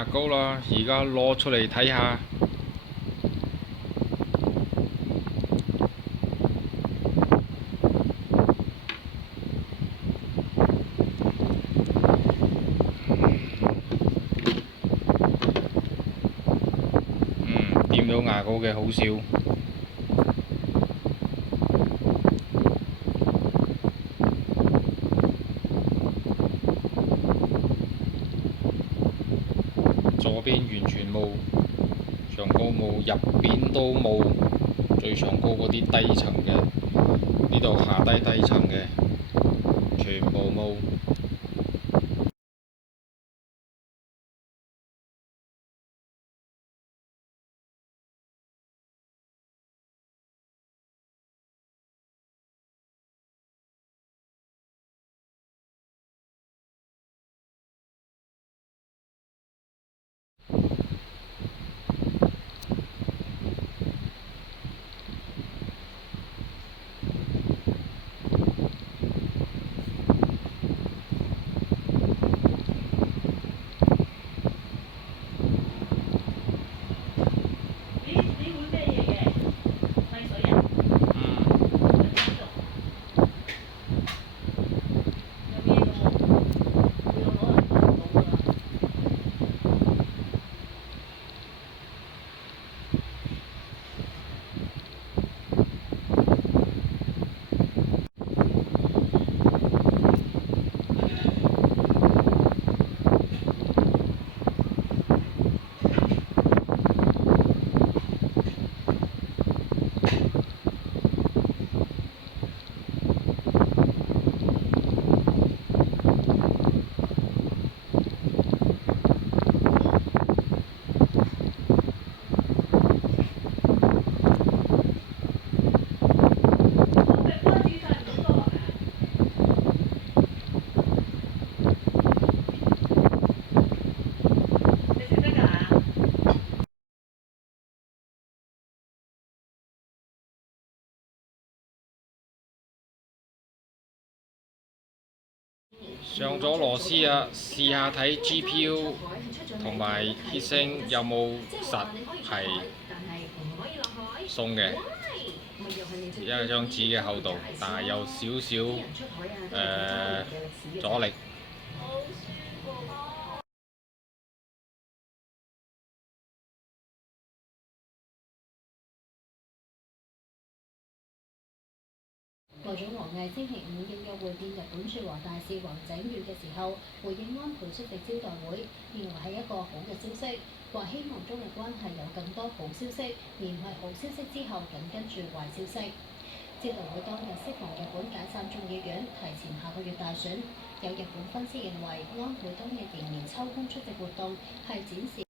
牙膏啦，而家攞出嚟睇下。掂到牙膏嘅好少。左邊完全冇，上高冇，入邊都冇，最上高嗰啲低層嘅，呢度下低層嘅全部冇。上咗螺絲啊，試下睇 GPU 同埋 heatsink 有冇實係鬆嘅，一張紙嘅厚度，但係有少少阻力。外長王毅星期五應約會見日本駐華大使黃井宇嘅時候，回應安倍出席招待會，認為係一個好嘅消息，話希望中日關係有更多好消息，而唔係好消息之後緊跟住壞消息。招待會當日適逢日本解散眾議院，提前下個月大選，有日本分析認為安倍當日仍然抽空出席活動係展示